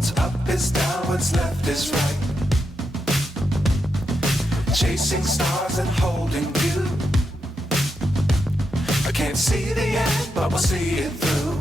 What's up is down, what's left is right. Chasing stars and holding you. I can't see the end, but we'll see it through.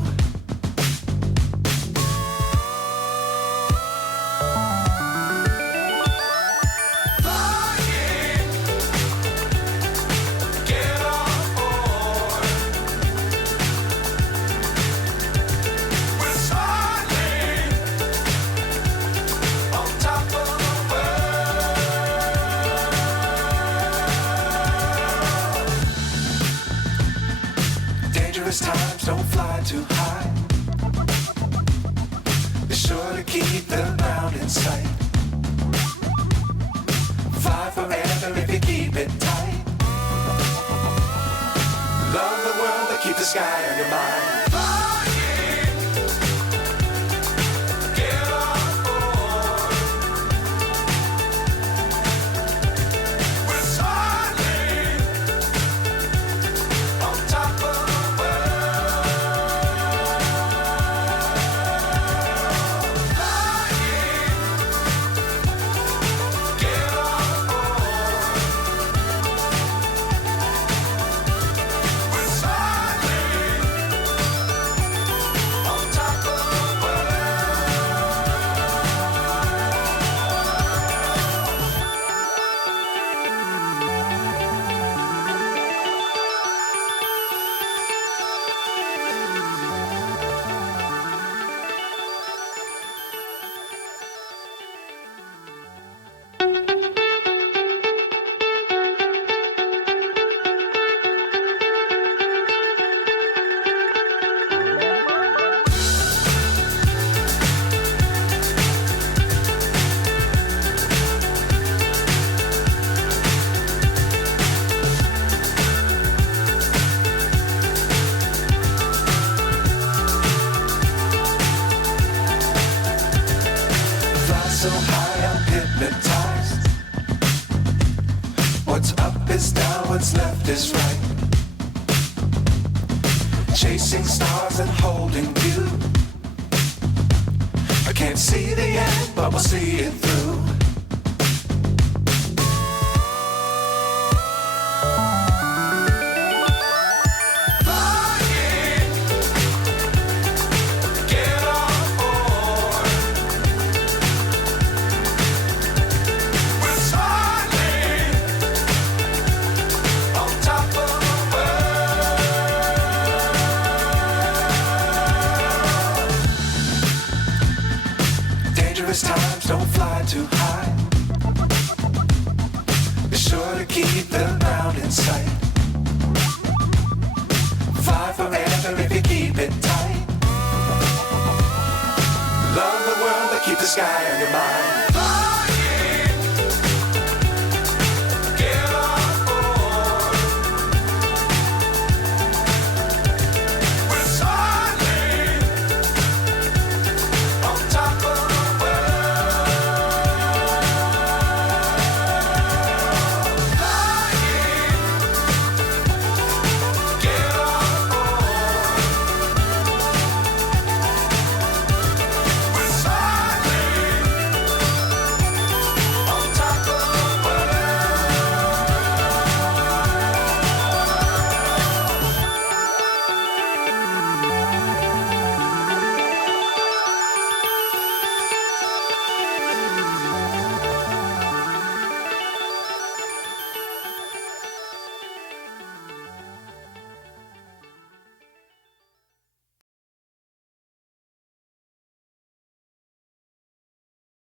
Times don't fly too high. Be sure to keep the ground in sight. Fly forever if you keep it tight. Love the world but keep the sky on your mind. So high I'm hypnotized. What's up is down, what's left is right. Chasing stars and holding you. I can't see the end, but we'll see it through. Times don't fly too high. Be sure to keep the ground in sight. Fly forever if you keep it tight. Love the world but keep the sky on your mind.